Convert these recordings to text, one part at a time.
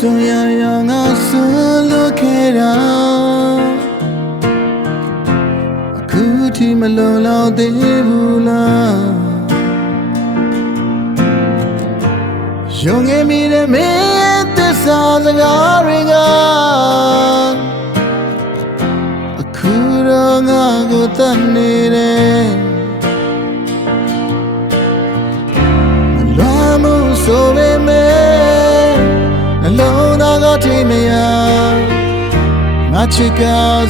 ဆိုရရငါဆိုလို့ခဲ့တာအခုထိမလုံလောက်သေးဘူးလားယုံငယ်မိတဲ့မင်းသစ္စာစကားတွေကအခုတော့ငါကိုတတ်နေတယ်မလွမ်းမှုဆိုပေမဲ့နှလုံးသားကထိမရငါချစ်က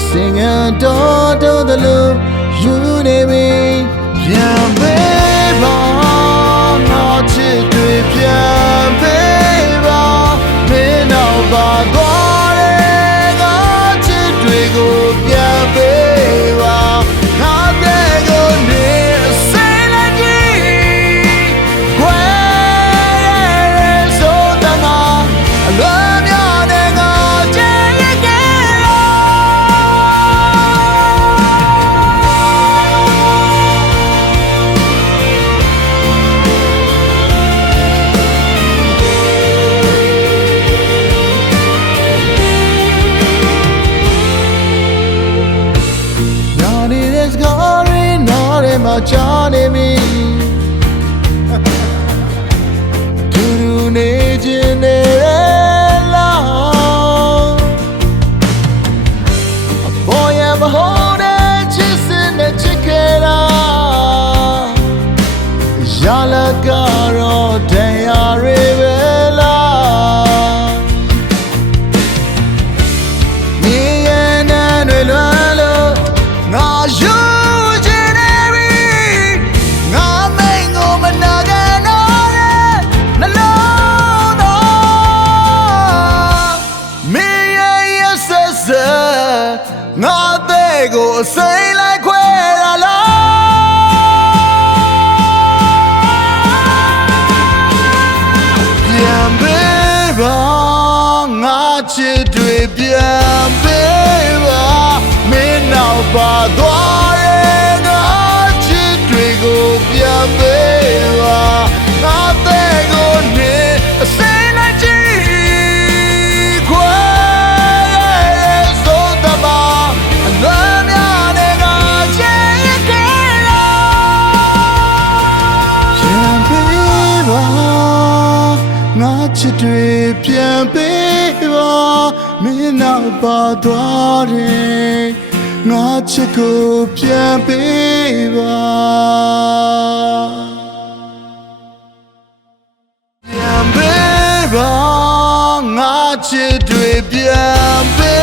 စင်ငါတော်တယ်လို့ယူနေပြီပြန်ပေးပါငါချစ်တွေပြန်ပေးပါမင်းနောက်ပါသွားတယ်ငါချစ်တွေကိုပြန်ပေးပါငါတဲ့ကိုနေစိတ်လိုက်ကြည့်ခွဲဆိုတဲ့ငါအလွန်များတဲ့ငါချစ်ရခဲ့မှာကြာနေပြီသူတို့နေခြင်းနဲ့လားအပေါ်ရမဟုတ်တဲ့ချစ်စင်နဲ့ချစ်ခဲ့တာရလာကတော့တရားတွေပဲလားမြေရန်တွေလွမ်းလို့ငါယူငါတဲ့ကိုစိတ်လိုက်ခွဲရလားပြန်ပေးပါငါချစ်တွေပြန်ပေးပါမင်းနောက်ပါသွားရဲ့ငါချစ်တွေကိုပြန်ပေးပါငါတဲ့ကိုနေစိတ်လိုက်ကြည့်ခွဲချစ်တွေပြန်ပေးပါမင်းနောက်ပါသွားတယ်ငါချစ်ကိုပြန်ပေးပါပြန်ပေးပါငါချစ်တွေပြန်ပေး